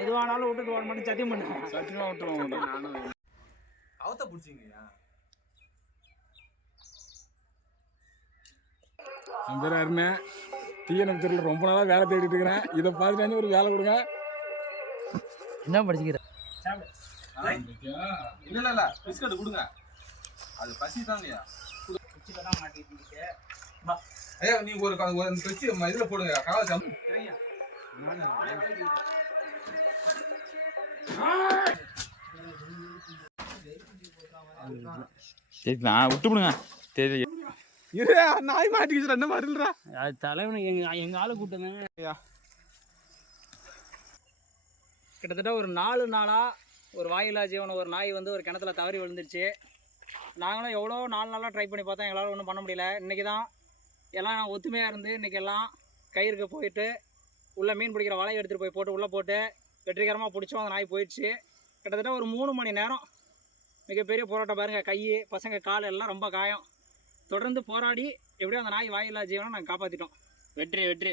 எதுவானாலும் விட்டுட்டு ஓட மாட்டேன் சத்தியம் பண்ணுவேன். சத்தியமா விட்டுருவோம். நானும் அவத்த பிடிச்சிங்கய்யா. என் பேர் அருண். டிஎன்எம் தெருவில் ரொம்ப நாளாக வேலை தேடிட்டு இருக்கிறேன். இதை பார்த்துட்டு ஒரு வேலை கொடுங்க. என்ன படிச்சுக்கிற? இல்ல பிஸ்கட் கொடுங்க. அது பசி தாங்கய்யா. ஐயா நீ ஒரு வச்சு இதுல போடுங்க. காவல் நான் விட்டு விடுங்க. தெரியல நாய் மாட்டிக்கிச்சு. என்ன மாட்டா அது தலைவனு எங்க ஆளு கூப்பிட்டுருந்தாங்க. கிட்டத்தட்ட ஒரு 4 நாளாக ஒரு வாயிலா ஜீவன ஒரு நாய் வந்து ஒரு கிணத்துல தவறி விழுந்துருச்சு. நாங்களும் எவ்வளோ 4 நாளாக ட்ரை பண்ணி பார்த்தோம். எங்களால் ஒன்றும் பண்ண முடியல. இன்றைக்கி தான் எல்லாம் ஒத்துமையாக இருந்து இன்றைக்கி எல்லாம் கயிறுக்கு போயிட்டு உள்ளே மீன் பிடிக்கிற வலையை எடுத்துகிட்டு போய் போட்டு உள்ளே போட்டு வெற்றிகரமாக பிடிச்சோம். அந்த நாய் போயிடுச்சு. கிட்டத்தட்ட ஒரு 3 மணி நேரம் மிகப்பெரிய போராட்டம் பாருங்கள். கை பசங்க கால் எல்லாம் ரொம்ப காயம். தொடர்ந்து போராடி எப்படியோ அந்த நாய் வாயில்லா ஜீவனை நாங்கள் காப்பாற்றிட்டோம். வெற்றி வெற்றி.